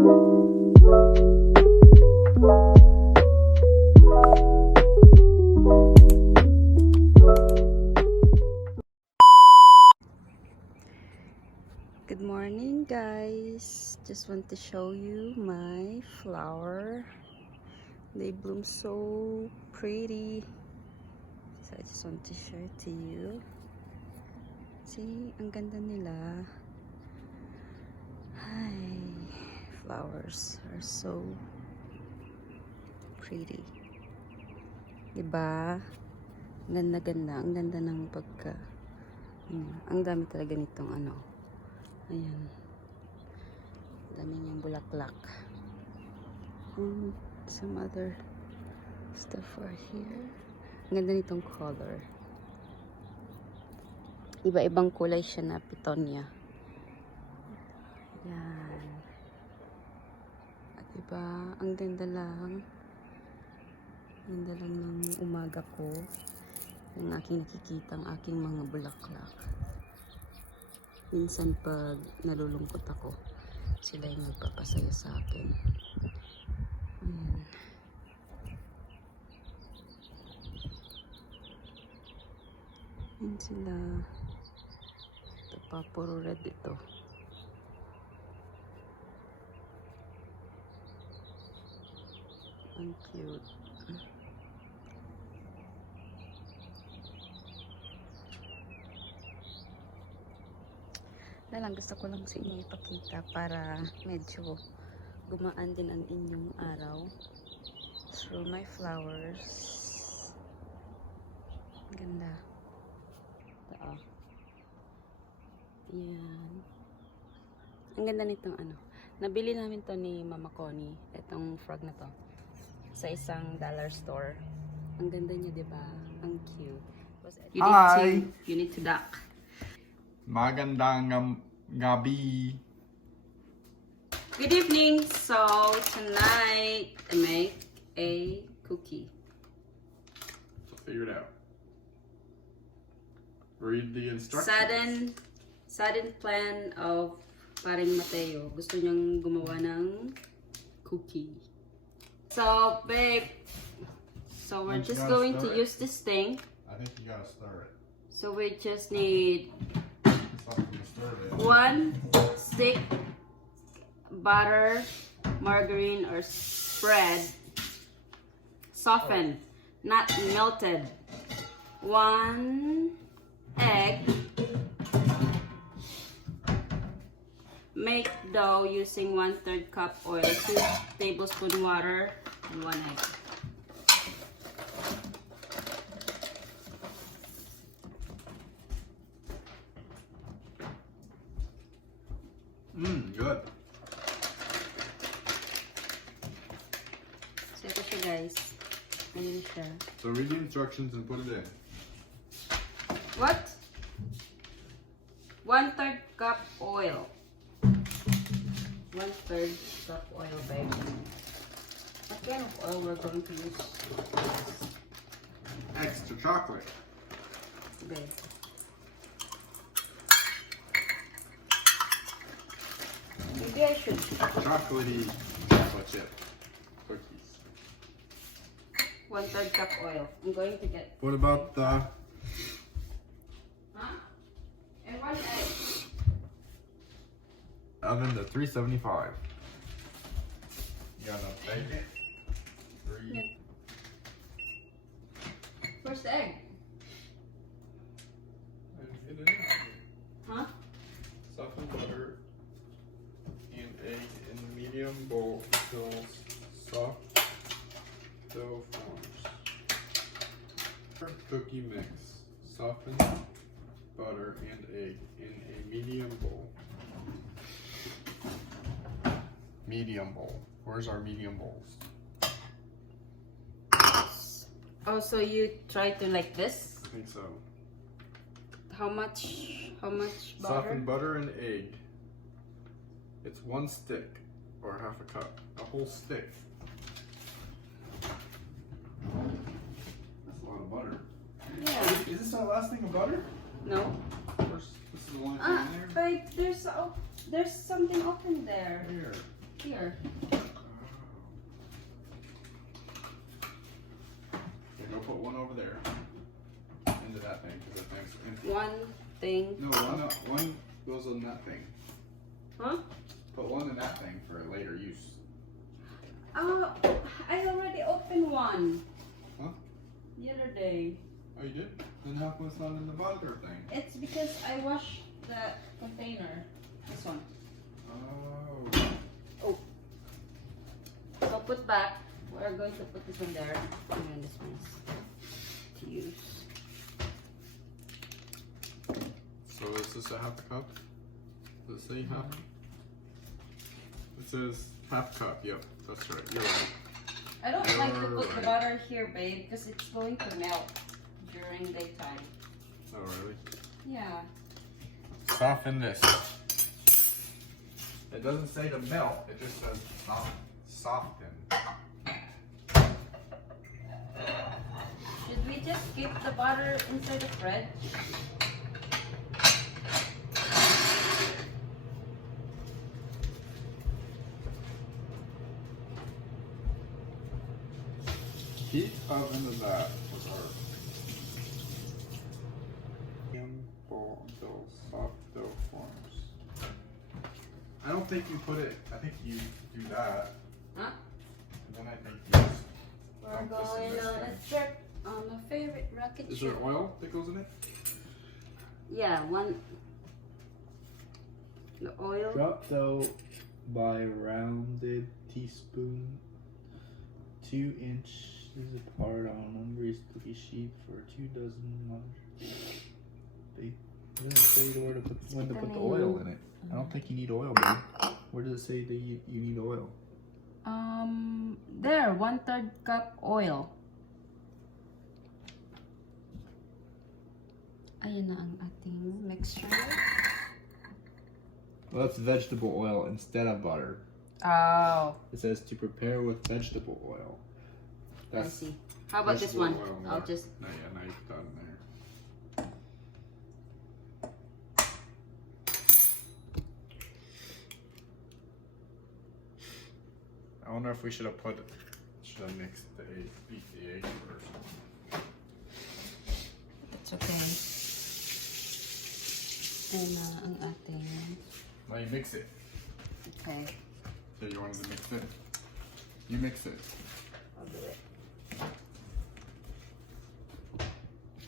Good morning guys, just want to show you my flower. They bloom so pretty, so I just want to share it to you. See, ang ganda nila. Hi, flowers are so pretty, diba? Ganda-ganda, ang ganda ng pagka ang dami talaga nitong ano. Ayan. Dami niyang bulaklak. And some other stuff are here. Ang ganda nitong color. Iba-ibang kulay siya na pitonia. Ayan. At diba, ang ganda lang. Ganda lang ng umaga ko. Yung aking nakikita ang aking mga bulaklak. Minsan pag nalulungkot ako, sila yung nagpapasaya sa akin. Ayan. Ayan sila. Ito pa, puro red ito. Ang cute. Lang gusto ko lang sa inyo ipakita para medyo gumaan din ang inyong araw through my flowers. Ganda. Ito. Yan. Ang ganda nitong ano. Nabili namin to ni Mama Connie, itong frog na to, sa isang dollar store. Ang ganda niya, diba? Ang cute. You need to duck. Magandang gabi. Good evening. So tonight I make a cookie. Figure it out. Read the instructions. Sudden plan of paring Mateo. Gusto niyang gumawa ng cookie. So babe, so we're just going to use this thing. I think you gotta stir it. So we just need Something to stir it. 1 stick butter, margarine or spread, softened, not melted. 1 egg. Make dough using 1/3 cup oil, 2 tablespoons water, and 1 egg. Good. So ito siya guys. Ayun siya. So read the instructions and put it in. What? 1/3 cup oil. 1/3 cup oil, babe. What kind of oil we're going to use? Extra chocolate. Babe. Maybe I should. Chocolatey chocolate chip cookies. 1/3 cup oil. I'm going to get. What about the Huh? And 1 egg. oven to 375? You gotta bake it. 3. Yeah. Where's the egg? And get it out. Huh? Soften butter and egg in medium bowl until soft dough forms. Cookie mix. Soften butter and egg in a medium bowl. Medium bowl. Where's our medium bowls? Oh, so you try to like this? I think so. How much butter? Soften butter and egg. It's 1 stick or half a cup. A whole stick. That's a lot of butter. Yeah. Is this the last thing of butter? No. This is the only thing in there? Babe, there's something open there. Here. Here. butter. Okay, go put one over there. Into that thing, because that thing's empty. One thing. No, one goes in that thing. Huh? Put one in that thing for later use. Oh, I already opened one. Huh? The other day. Oh, you did? Then how come it's not in the butter thing? It's because I washed the container. This one. Oh. Oh. So put back. We're going to put this one there. And then this one's to use. So is this a half a cup? Does it say half? It says half cup. Yep, that's right. You're right. I don't like to put the right. butter here, babe, because it's going to melt during daytime. Oh, really? Yeah. Soften this. It doesn't say to melt, it just says soften. Should we just keep the butter inside the fridge? Heat oven of that was our ball until soft dough forms. I don't think you put it, I think you do that. Huh? And then I think you just We're dump this in going this on thing. a trip on my favorite rocket Is ship. there oil that goes in it? Yeah, the oil. Drop dough by rounded teaspoon 2 inches apart on unbreezed cookie sheet for 2 dozen mothers. Babe, it doesn't say where to put, when to put the oil in it. I don't think you need oil, babe. Where does it say that you need oil? There, 1/3 cup oil. Ayan na ang ating mixture. Well, that's vegetable oil instead of butter. Oh, It says to prepare with vegetable oil. I see. How about this vegetable one? oil in I'll there. just. No, yeah, now you put that in there. I wonder if we should have mixed the egg, beat the egg first. It's okay. Ayan na ang ating. Now you mix it. Okay. So you wanted to mix it. You mix it. I'll do it.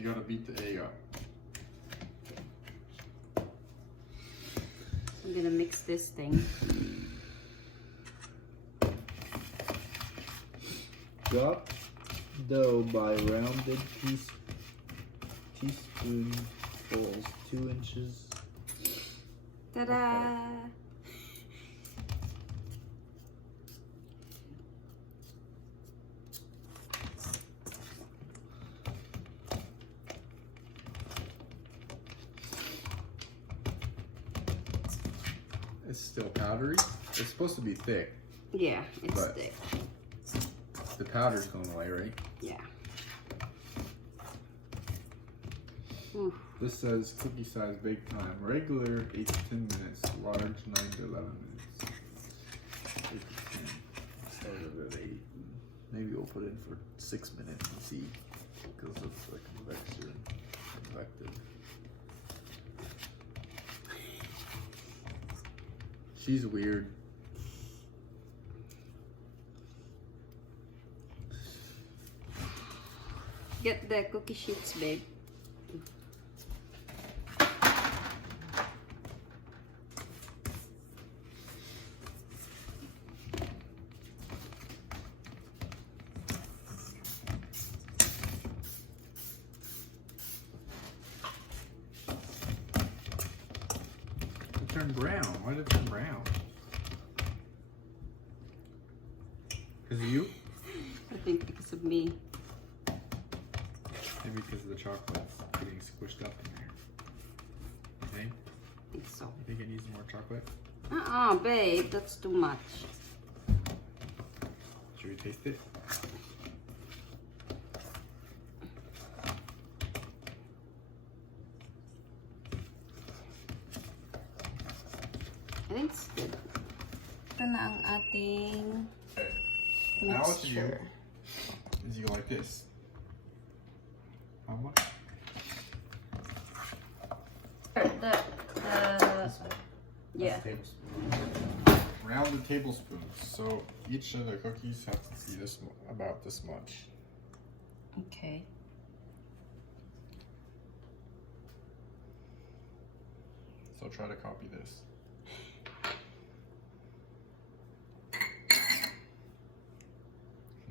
You gotta beat the egg up. I'm gonna mix this thing. Drop dough by rounded teaspoonfuls 2 inches. Ta-da! It's still powdery. It's supposed to be thick. Yeah, it's But- thick. The powder's going away, right? Yeah. Ooh. This says cookie size bake time. Regular 8 to 10 minutes. Large 9 to 11 minutes. 8 to 10. Started at 8. Maybe we'll put in for 6 minutes and see. Because of the convective. She's weird. Get the cookie sheets, babe. It turned brown. Why did it turn brown? Because of you? I think because of me. Maybe because of the chocolate's getting squished up in there. You think? I think so. You think it needs more chocolate? Babe, that's too much. Should we taste it? I think it's good. ito na ang ating Now what you do mixture. is you go like this. How much? Yeah. Rounded tablespoons. So each of the cookies have to be about this much. Okay. So try to copy this.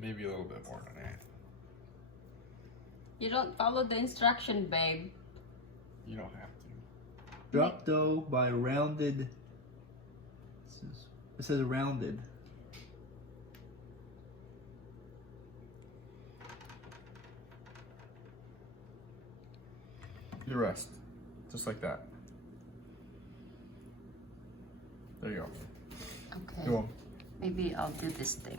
Maybe a little bit more than that. You don't follow the instruction, babe. You don't have to. Drop dough by rounded. It says rounded. The rest. Just like that. There you go. Okay. Do 'em. Maybe I'll do this thing.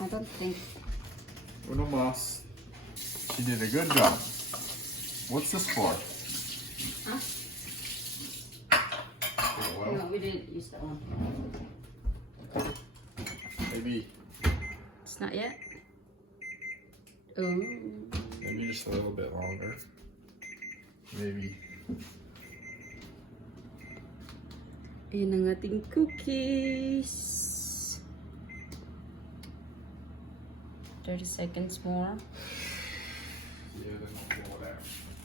I don't think. Uno mas. She did a good job. What's this for? Huh? Well, No, we didn't use that one. maybe It's not yet. Oh. maybe just a little bit longer. Maybe. Ayan ang ating cookies. 30 seconds more. Yeah, then we'll pull it out.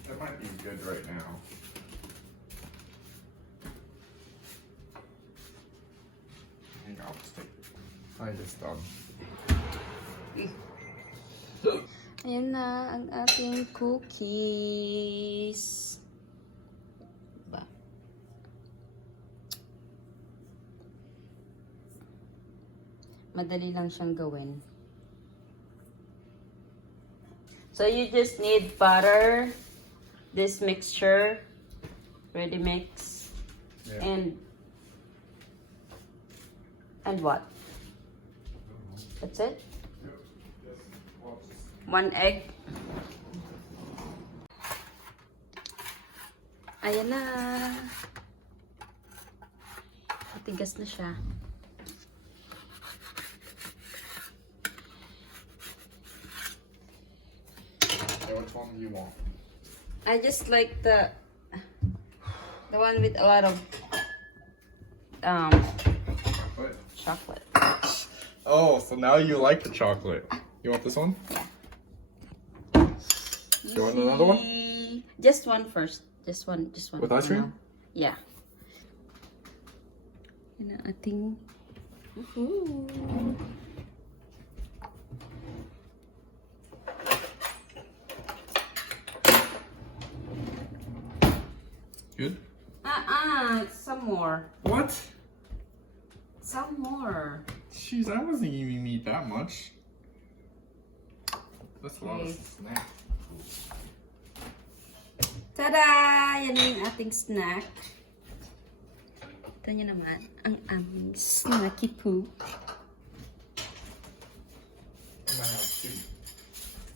That might be good right now. Hang on, let's take it. I just done. Ayan na ang ating cookies. Ba? Madali lang siyang gawin. So you just need butter, this mixture, ready mix, Yeah. and what? That's it? Well, 1 egg. Ayan na. Matigas na siya. which one do you want? I just like the one with a lot of What? chocolate. Oh, so now you like the chocolate. You want this one? You want another one? Just one first. Just one. With ice for cream? now. Yeah. Yan ang ating... Woohoo! Good? Some more. What? Some more. Jeez, I wasn't giving me that much. That's a lot of Okay. snack. Tada! Yan na yung ating snack. Ito nyo naman, ang aming snacky poo. I might have two.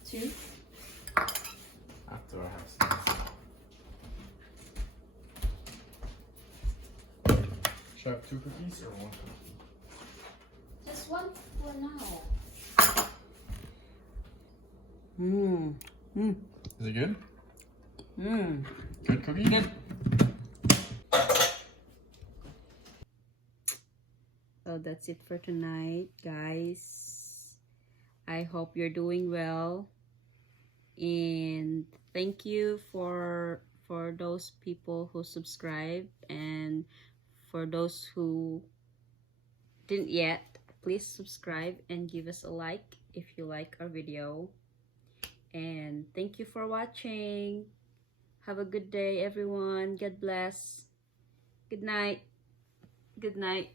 Two? After I have snacks. Should I have 2 cookies or 1 cookie? Just one for now. Mmm. Mmm. Is it good? Mmm. Good cookie? Good. So that's it for tonight, guys. I hope you're doing well. And thank you for those people who subscribe, and for those who didn't yet, please subscribe and give us a like if you like our video. And thank you for watching. Have a good day, everyone. God bless. Good night. Good night.